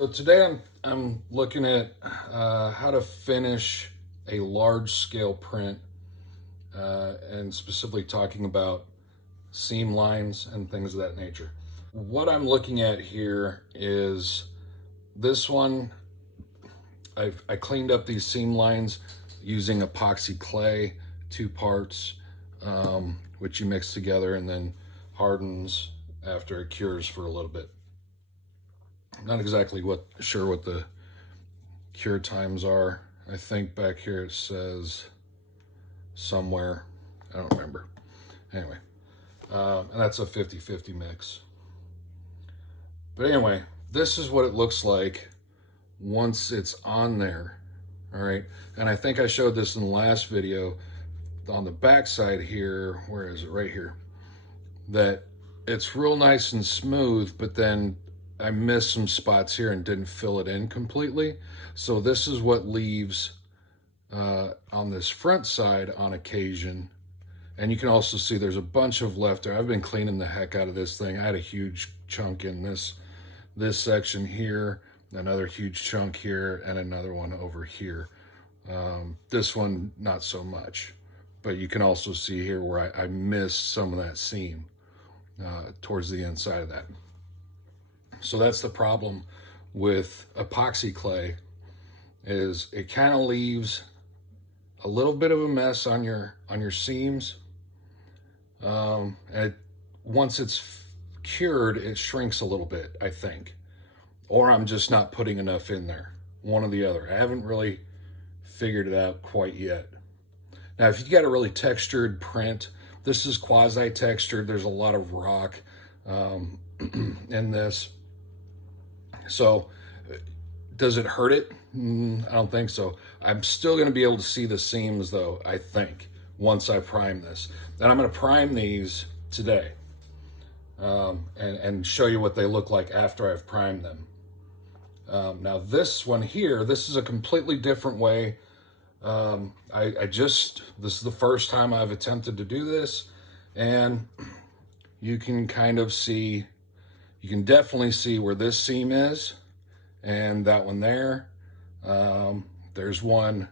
So today I'm looking at how to finish a large scale print, and specifically talking about seam lines and things of that nature. What I'm looking at here is this one. I cleaned up these seam lines using epoxy clay, 2 parts, which you mix together and then hardens after it cures for a little bit. Not exactly sure what the cure times are. I think back here it says somewhere, I don't remember. Anyway, and that's a 50-50 mix. But anyway, this is what it looks like once it's on there. All right, and I think I showed this in the last video. On the back side here, where is it? Right here. That it's real nice and smooth, but then I missed some spots here and didn't fill it in completely. So this is what leaves on this front side on occasion. And you can also see there's a bunch of left there. I've been cleaning the heck out of this thing. I had a huge chunk in this section here, another huge chunk here, and another one over here. This one, not so much. But you can also see here where I missed some of that seam towards the inside of that. So that's the problem with epoxy clay, is it kind of leaves a little bit of a mess on your seams. And once it's cured, it shrinks a little bit, I think. Or I'm just not putting enough in there. One or the other. I haven't really figured it out quite yet. Now, if you've got a really textured print, this is quasi-textured. There's a lot of rock in this. So does it hurt it? I don't think so. I'm still going to be able to see the seams though, I think, once I prime this. And I'm going to prime these today and show you what they look like after I've primed them. Now this one here, this is a completely different way. This is the first time I've attempted to do this, and you can kind of see, you can definitely see where this seam is and that one there. There's one,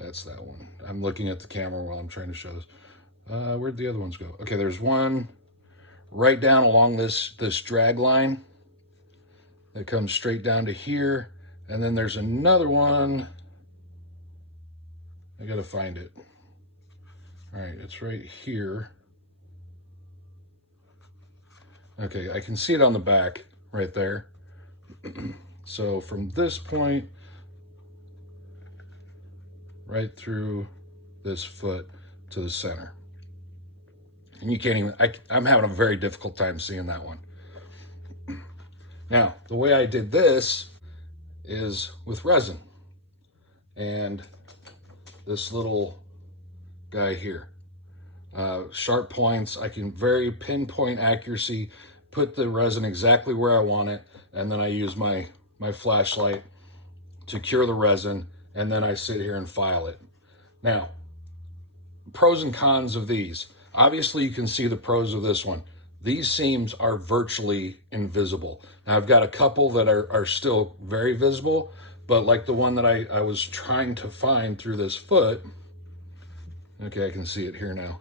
that's that one. I'm looking at the camera while I'm trying to show this. Where'd the other ones go? Okay, there's one right down along this drag line that comes straight down to here. And then there's another one. I gotta find it. All right, it's right here. Okay, I can see it on the back right there. So from this point right through this foot to the center. And you can't even, I'm having a very difficult time seeing that one. Now, the way I did this is with resin. And this little guy here. Sharp points, I can very pinpoint accuracy, put the resin exactly where I want it, and then I use my flashlight to cure the resin, and then I sit here and file it. Now, pros and cons of these. Obviously, you can see the pros of this one. These seams are virtually invisible. Now, I've got a couple that are still very visible, but like the one that I was trying to find through this foot, okay, I can see it here now,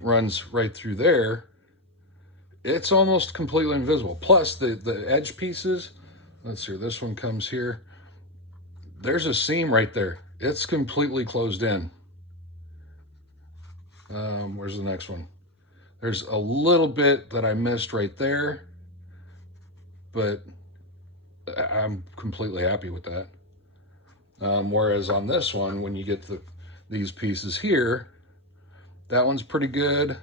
runs right through there. It's almost completely invisible. Plus the edge pieces, let's see, this one comes here. There's a seam right there. It's completely closed in. Where's the next one? There's a little bit that I missed right there, but I'm completely happy with that. Whereas on this one, when you get these pieces here, that one's pretty good.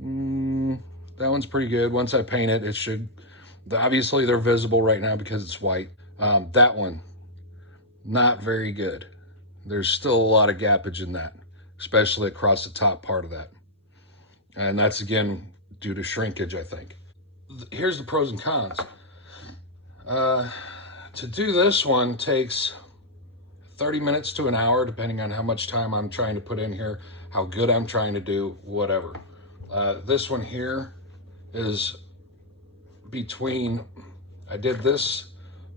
That one's pretty good. Once I paint it, it should, obviously they're visible right now because it's white. That one, not very good. There's still a lot of gappage in that, especially across the top part of that. And that's, again, due to shrinkage, I think. Here's the pros and cons. To do this one takes 30 minutes to an hour, depending on how much time I'm trying to put in here, how good I'm trying to do, whatever. This one here is between, I did this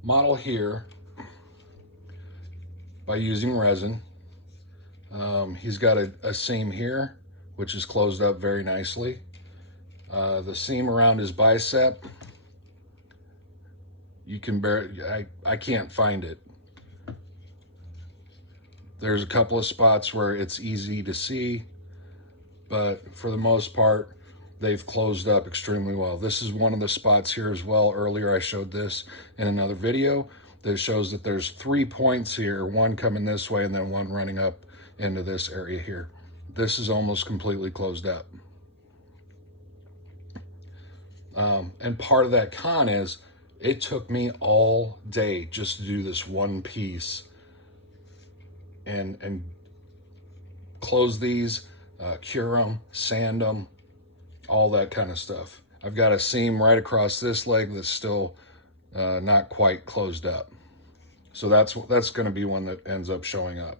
model here by using resin. He's got a seam here, which is closed up very nicely. The seam around his bicep, you can I can't find it. There's a couple of spots where it's easy to see, but for the most part, they've closed up extremely well. This is one of the spots here as well. Earlier I showed this in another video that shows that there's 3 points here, one coming this way and then one running up into this area here. This is almost completely closed up. And part of that con is it took me all day just to do this one piece and close these, cure them, sand them, all that kind of stuff. I've got a seam right across this leg that's still not quite closed up. So that's going to be one that ends up showing up.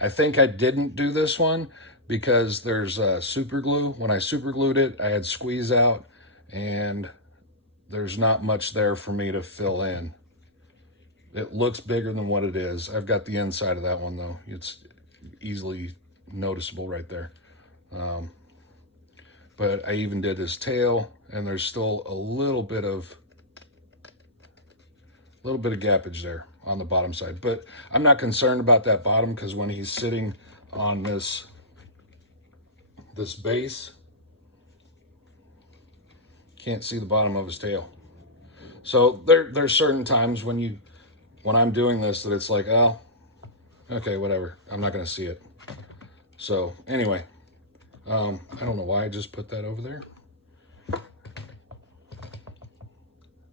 I think I didn't do this one because there's super glue. When I super glued it, I had squeeze out and there's not much there for me to fill in. It looks bigger than what it is. I've got the inside of that one though. It's easily noticeable right there. But I even did his tail and there's still a little bit of gappage there on the bottom side. But I'm not concerned about that bottom because when he's sitting on this base, can't see the bottom of his tail. So there's certain times when I'm doing this that it's like, oh, okay, whatever. I'm not going to see it. So anyway, I don't know why I just put that over there.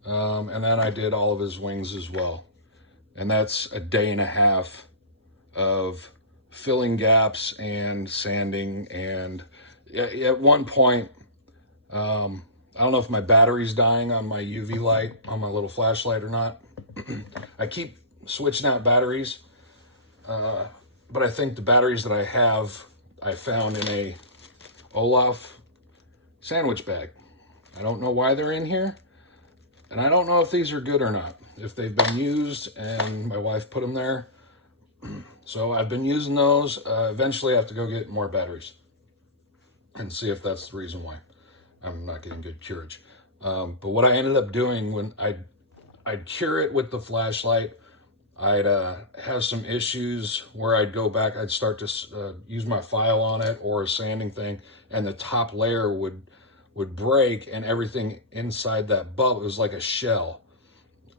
And then I did all of his wings as well. And that's a day and a half of filling gaps and sanding. And at one point, I don't know if my battery's dying on my UV light, on my little flashlight or not. I keep switching out batteries, but I think the batteries that I have, I found in a Olaf sandwich bag. I don't know why they're in here, and I don't know if these are good or not, if they've been used and my wife put them there. So I've been using those. Eventually I have to go get more batteries and see if that's the reason why I'm not getting good curage. But what I ended up doing when I'd cure it with the flashlight, I'd have some issues where I'd go back, I'd start to use my file on it or a sanding thing, and the top layer would break and everything inside that bubble, it was like a shell.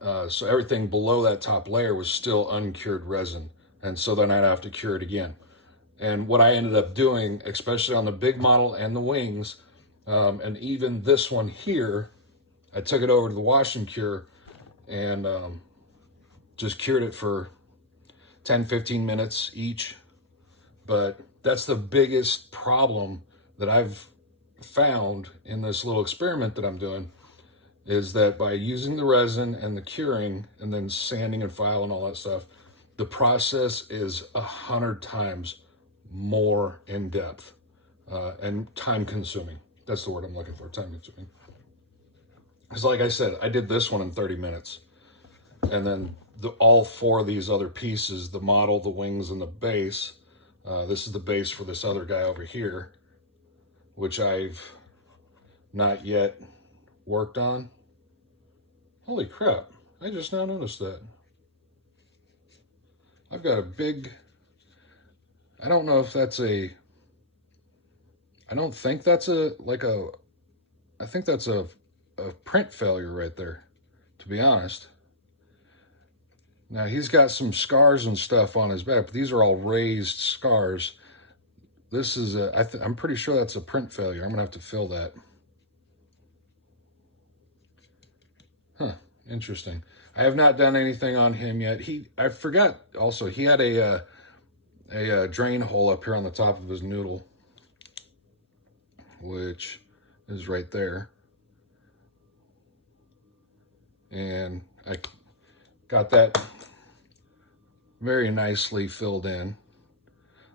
So everything below that top layer was still uncured resin. And so then I'd have to cure it again. And what I ended up doing, especially on the big model and the wings, and even this one here, I took it over to the wash and cure and just cured it for 10-15 minutes each. But that's the biggest problem that I've found in this little experiment that I'm doing, is that by using the resin and the curing and then sanding and file and all that stuff, the process is 100 times more in depth and time consuming. That's the word I'm looking for, time consuming. Because like I said, I did this one in 30 minutes. And then all four of these other pieces, the model, the wings, and the base, this is the base for this other guy over here, which I've not yet worked on. Holy crap, I just now noticed that. I've got a big, I don't know if that's I don't think that's I think that's a print failure right there, to be honest. Now he's got some scars and stuff on his back, but these are all raised scars. This is I'm pretty sure that's a print failure. I'm gonna have to fill that. Huh, interesting. I have not done anything on him yet. I forgot also, he had a drain hole up here on the top of his noodle, which is right there. And I got that very nicely filled in.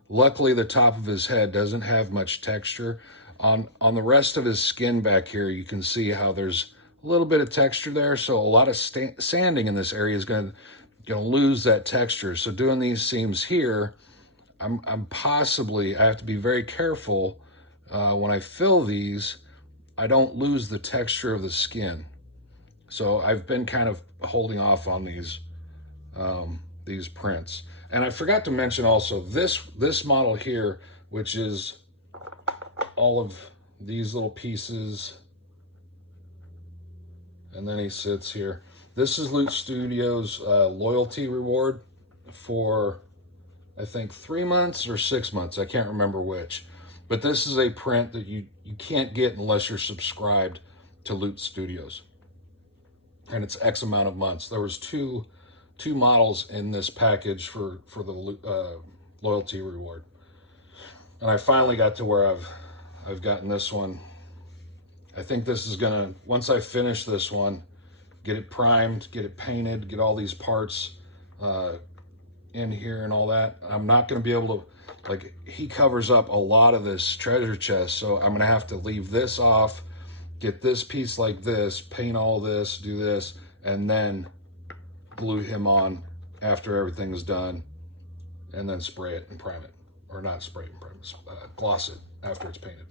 Luckily, the top of his head doesn't have much texture. On the rest of his skin back here, you can see how there's a little bit of texture there, so a lot of sanding in this area is going to lose that texture. So doing these seams here, I'm possibly, I have to be very careful when I fill these, I don't lose the texture of the skin. So I've been kind of holding off on these prints. And I forgot to mention also this model here, which is all of these little pieces, and then he sits here. This is Loot Studios loyalty reward for, I think, 3 months or 6 months. I can't remember which. But this is a print that you can't get unless you're subscribed to Loot Studios. And it's X amount of months. There was two models in this package for the loyalty reward. And I finally got to where I've gotten this one. I think this is gonna, once I finish this one, get it primed, get it painted, get all these parts in here and all that, I'm not gonna be able to, like, he covers up a lot of this treasure chest, so I'm gonna have to leave this off, get this piece like this, paint all this, do this, and then glue him on after everything is done, and then spray it and prime it. Or not spray it and prime it, gloss it after it's painted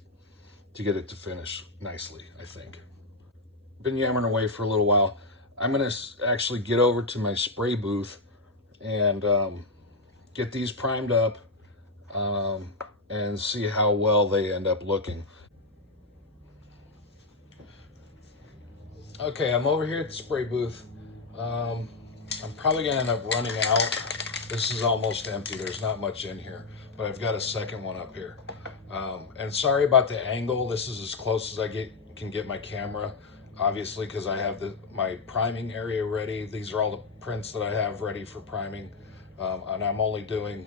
to get it to finish nicely, I think. Been yammering away for a little while. I'm gonna actually get over to my spray booth and get these primed up and see how well they end up looking. Okay, I'm over here at the spray booth. I'm probably gonna end up running out. This is almost empty, there's not much in here, but I've got a second one up here. And sorry about the angle. This is as close as I can get my camera, obviously, because I have my priming area ready. These are all the prints that I have ready for priming. And I'm only doing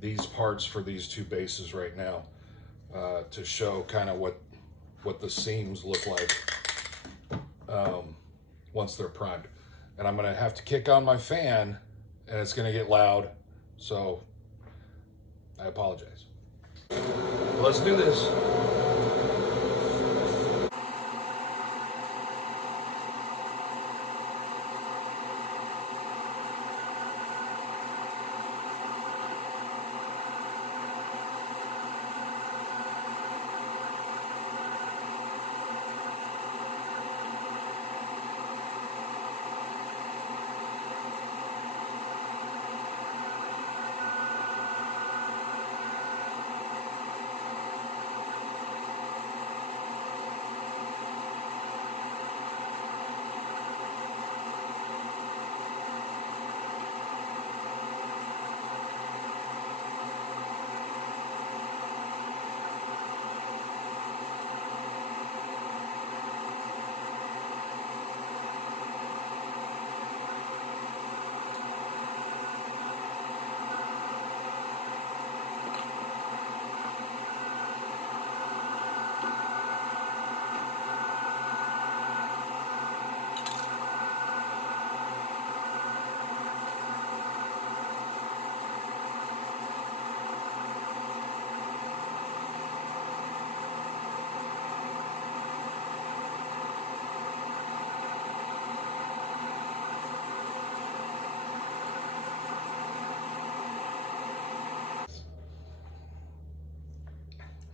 these parts for these two bases right now to show kind of what the seams look like once they're primed. And I'm gonna have to kick on my fan and it's gonna get loud, so I apologize. Let's do this.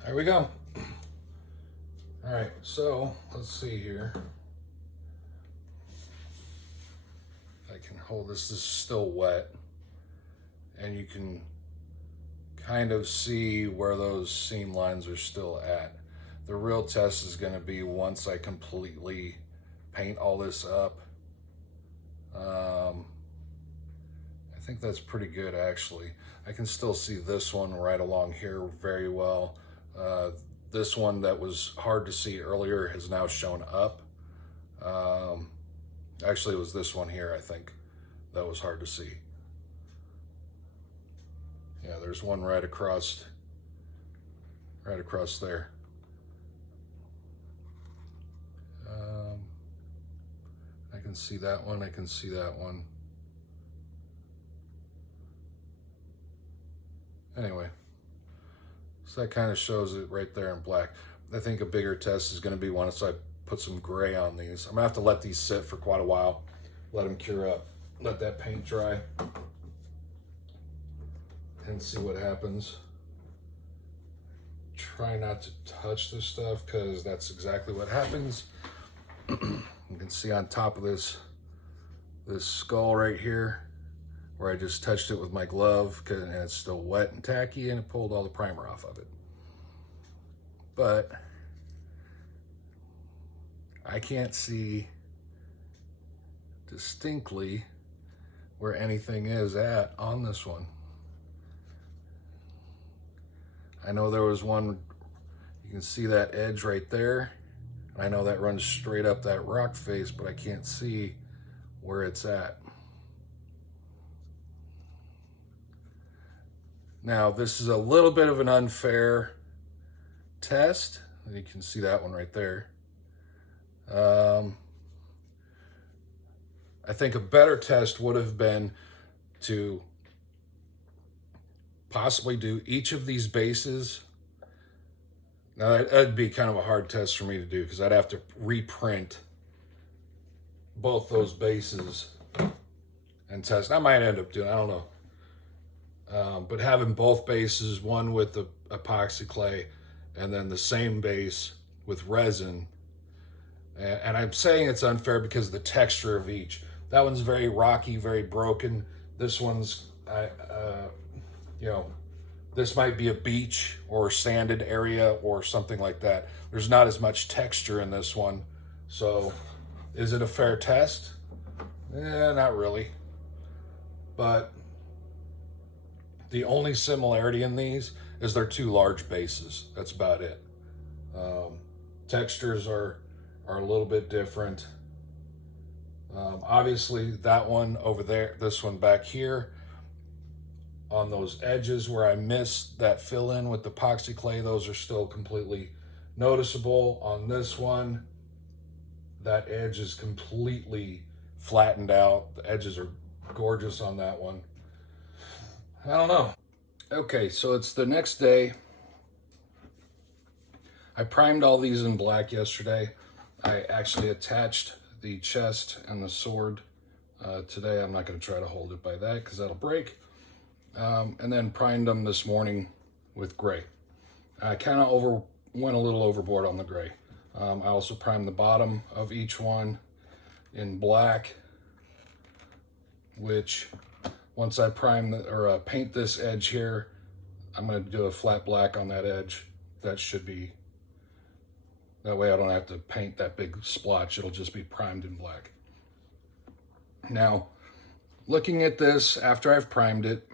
There we go. All right, so let's see here. If I can hold this. This is still wet, and you can kind of see where those seam lines are still at. The real test is going to be once I completely paint all this up. I think that's pretty good, actually. I can still see this one right along here very well. This one that was hard to see earlier has now shown up. Actually, it was this one here, I think, that was hard to see. Yeah, there's one right across there. I can see that one, I can see that one. Anyway, so that kind of shows it right there in black. I think a bigger test is going to be once I put some gray on these. I'm gonna have to let these sit for quite a while, let them cure up, let that paint dry, and see what happens. Try not to touch this stuff because that's exactly what happens. You can see on top of this skull right here where I just touched it with my glove, and it's still wet and tacky, and it pulled all the primer off of it. But I can't see distinctly where anything is at on this one. I know there was one, you can see that edge right there. And I know that runs straight up that rock face, but I can't see where it's at. Now, this is a little bit of an unfair test. You can see that one right there. I think a better test would have been to possibly do each of these bases. Now, that'd be kind of a hard test for me to do because I'd have to reprint both those bases and test. I might end up doing, I don't know. But having both bases, one with the epoxy clay and then the same base with resin. And I'm saying it's unfair because of the texture of each. That one's very rocky, very broken. This one's, you know, this might be a beach or sanded area or something like that. There's not as much texture in this one. So is it a fair test? Not really. But the only similarity in these is they're two large bases. That's about it. Textures are a little bit different. Obviously that one over there, this one back here, on those edges where I missed that fill in with the epoxy clay, those are still completely noticeable. On this one, that edge is completely flattened out. The edges are gorgeous on that one. I don't know. Okay, so it's the next day. I primed all these in black yesterday. I actually attached the chest and the sword today. I'm not going to try to hold it by that because that'll break. And then primed them this morning with gray. I kind of went a little overboard on the gray. I also primed the bottom of each one in black, which once I prime or paint this edge here, I'm going to do a flat black on that edge. That should be, that way I don't have to paint that big splotch. It'll just be primed in black. Now, looking at this after I've primed it,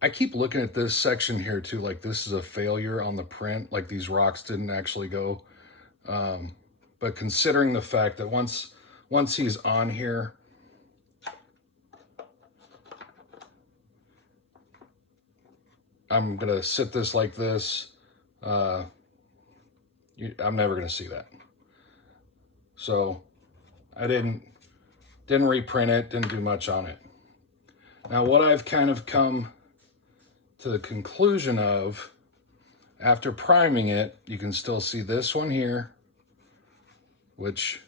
I keep looking at this section here too, like this is a failure on the print, like these rocks didn't actually go. But considering the fact that once he's on here, I'm gonna sit this like this. I'm never gonna see that. So I didn't reprint it, didn't do much on it. Now what I've kind of come to the conclusion of, after priming it, you can still see this one here, which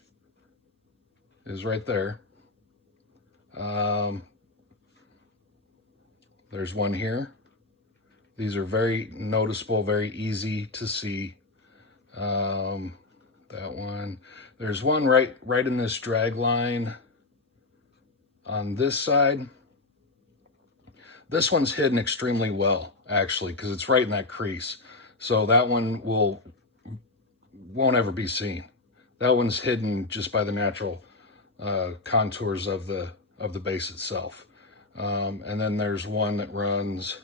is right there. There's one here. These are very noticeable, very easy to see. That one. There's one right in this drag line on this side. This one's hidden extremely well, actually, because it's right in that crease. So that one won't ever be seen. That one's hidden just by the natural contours of the base itself. And then there's one that runs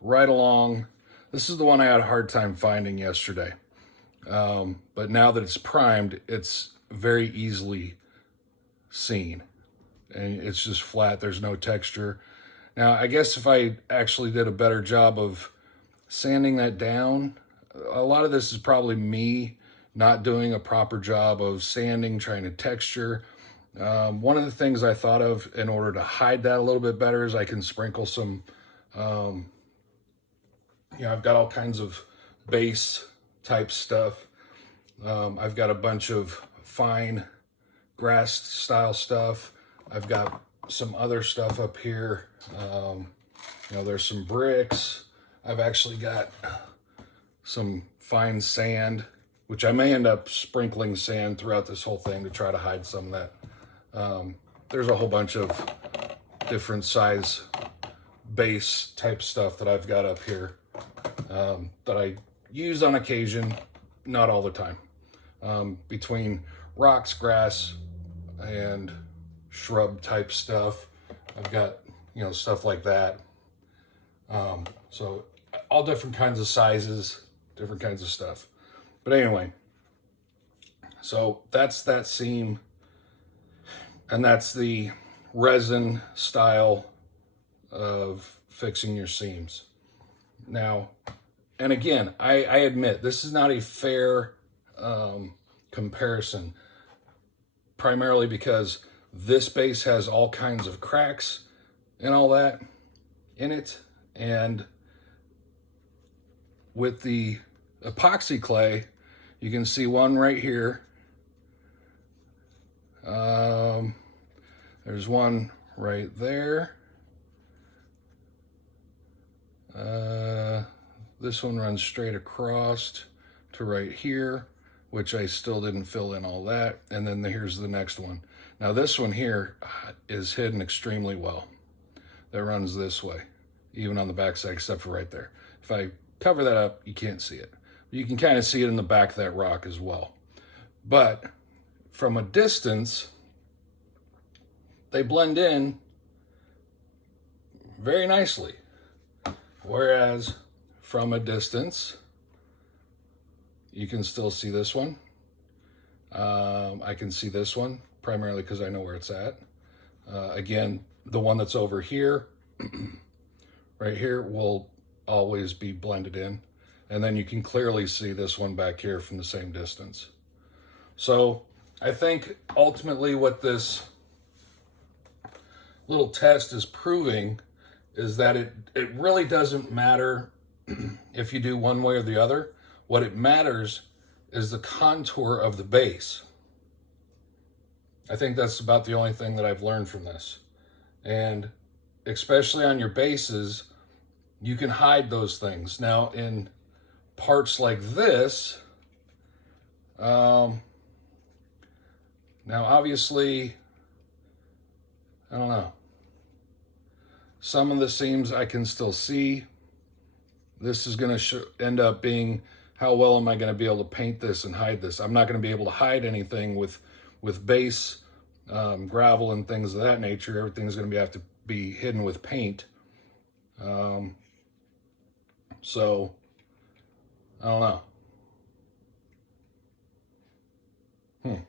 right along. This is the one I had a hard time finding yesterday. But now that it's primed, it's very easily seen. And it's just flat, there's no texture. Now, I guess if I actually did a better job of sanding that down, a lot of this is probably me not doing a proper job of sanding, trying to texture. One of the things I thought of in order to hide that a little bit better is I can sprinkle some, I've got all kinds of base type stuff I've got a bunch of fine grass style stuff. I've got some other stuff up here. You know, there's some bricks. I've actually got some fine sand, which I may end up sprinkling sand throughout this whole thing to try to hide some of that. There's a whole bunch of different size base type stuff that I've got up here that I use on occasion, not all the time. Between rocks, grass, and shrub type stuff, I've got, you know, stuff like that. So all different kinds of sizes, different kinds of stuff. But anyway, so that's that seam, and that's the resin style of fixing your seams. Now, and again, I admit this is not a fair comparison, primarily because this base has all kinds of cracks and all that in it, and with the epoxy clay, you can see one right here. There's one right there. This one runs straight across to right here, which I still didn't fill in all that. And then here's the next one. Now this one here is hidden extremely well. That runs this way, even on the backside, except for right there. If I cover that up, you can't see it. You can kind of see it in the back of that rock as well. But from a distance, they blend in very nicely. Whereas from a distance, you can still see this one. I can see this one, primarily because I know where it's at. Again, the one that's over here, right here, will always be blended in. And then you can clearly see this one back here from the same distance. So I think ultimately what this little test is proving is that it really doesn't matter if you do one way or the other. What it matters is the contour of the base. I think that's about the only thing that I've learned from this. And especially on your bases, you can hide those things. Now in parts like this, now obviously, I don't know. Some of the seams I can still see. This is going to end up being, how well am I going to be able to paint this and hide this? I'm not going to be able to hide anything with base, gravel and things of that nature. Everything's going to have to be hidden with paint. So, I don't know.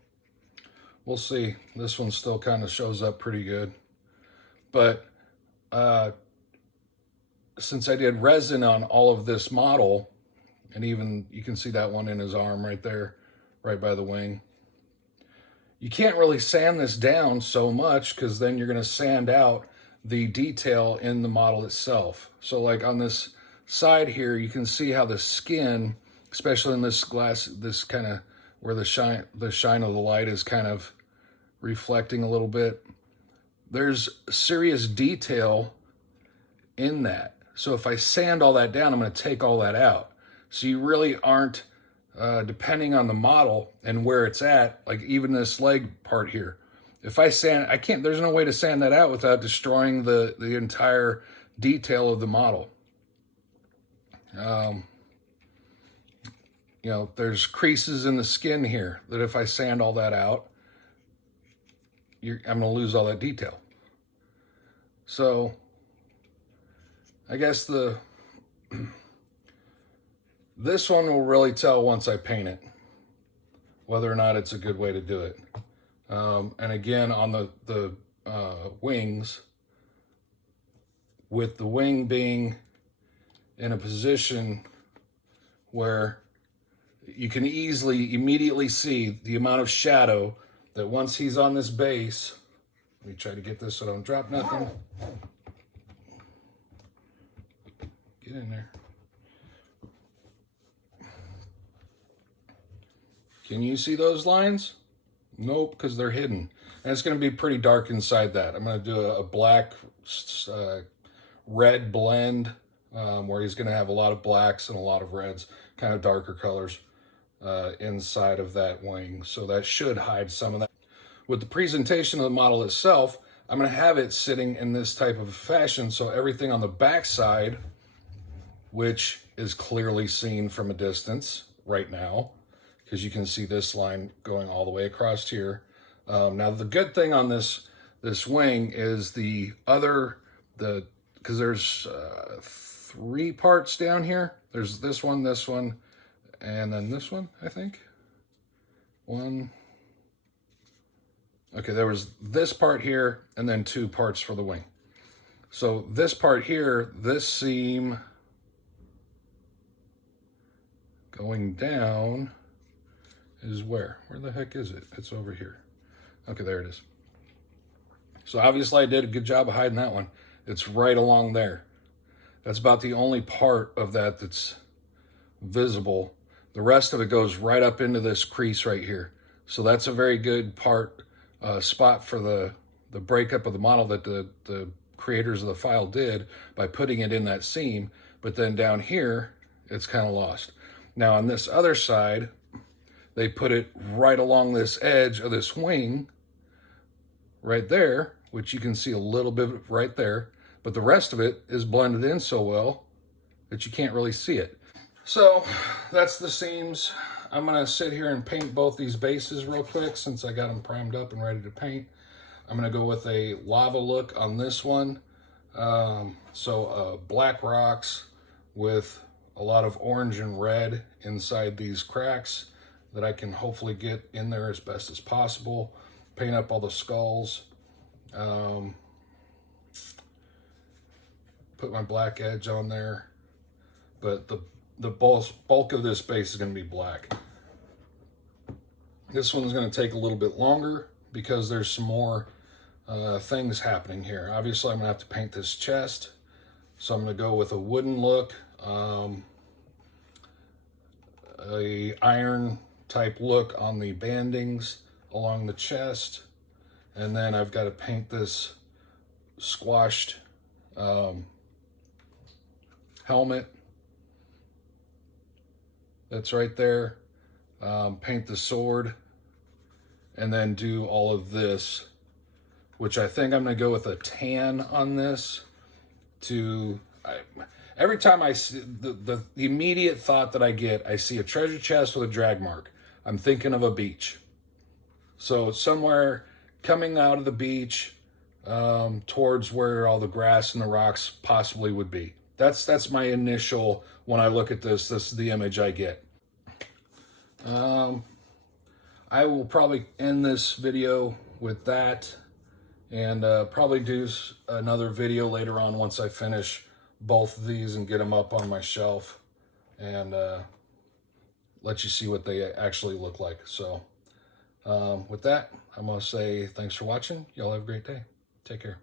We'll see. This one still kind of shows up pretty good. But since I did resin on all of this model, and even you can see that one in his arm right there, right by the wing, you can't really sand this down so much because then you're going to sand out the detail in the model itself. So like on this side here, you can see how the skin, especially in this glass, this kind of where the shine of the light is kind of reflecting a little bit. There's serious detail in that. So if I sand all that down, I'm going to take all that out. So you really aren't, depending on the model and where it's at, like even this leg part here. If I sand, there's no way to sand that out without destroying the entire detail of the model. You know, there's creases in the skin here that if I sand all that out, I'm going to lose all that detail. So I guess this one will really tell once I paint it whether or not it's a good way to do it. And again, on the wings, with the wing being in a position where you can immediately see the amount of shadow that once he's on this base. Let me try to get this so I don't drop nothing. Get in there. Can you see those lines? Nope, because they're hidden. And it's going to be pretty dark inside that. I'm going to do a black red blend where he's going to have a lot of blacks and a lot of reds, kind of darker colors inside of that wing. So that should hide some of that. With the presentation of the model itself, I'm going to have it sitting in this type of fashion, so everything on the back side, which is clearly seen from a distance right now, because you can see this line going all the way across here. Now the good thing on this wing is because there's 3 parts down here. There's this one, and then this one, I think. Okay, there was this part here, and then 2 parts for the wing. So this part here, this seam going down is where? Where the heck is it? It's over here. Okay, there it is. So obviously I did a good job of hiding that one. It's right along there. That's about the only part of that that's visible. The rest of it goes right up into this crease right here. So that's a very good spot for the breakup of the model that the creators of the file did by putting it in that seam. But then down here, it's kind of lost. Now on this other side, they put it right along this edge of this wing right there, which you can see a little bit right there, but the rest of it is blended in so well that you can't really see it. So that's the seams. I'm gonna sit here and paint both these bases real quick since I got them primed up and ready to paint. I'm gonna go with a lava look on this one. Black rocks with a lot of orange and red inside these cracks that I can hopefully get in there as best as possible. Paint up all the skulls. Put my black edge on there. But the bulk of this base is going to be black. This one's going to take a little bit longer because there's some more things happening here. Obviously, I'm going to have to paint this chest. So I'm going to go with a wooden look, a iron type look on the bandings along the chest, and then I've got to paint this squashed helmet that's right there, paint the sword, and then do all of this, which I think I'm going to go with a tan on this. Every time I see the immediate thought that I get, I see a treasure chest with a drag mark. I'm thinking of a beach. So somewhere coming out of the beach towards where all the grass and the rocks possibly would be. That's my initial, when I look at this is the image I get. I will probably end this video with that, and probably do another video later on once I finish both of these and get them up on my shelf and let you see what they actually look like. So with that, I'm going to say thanks for watching. Y'all have a great day. Take care.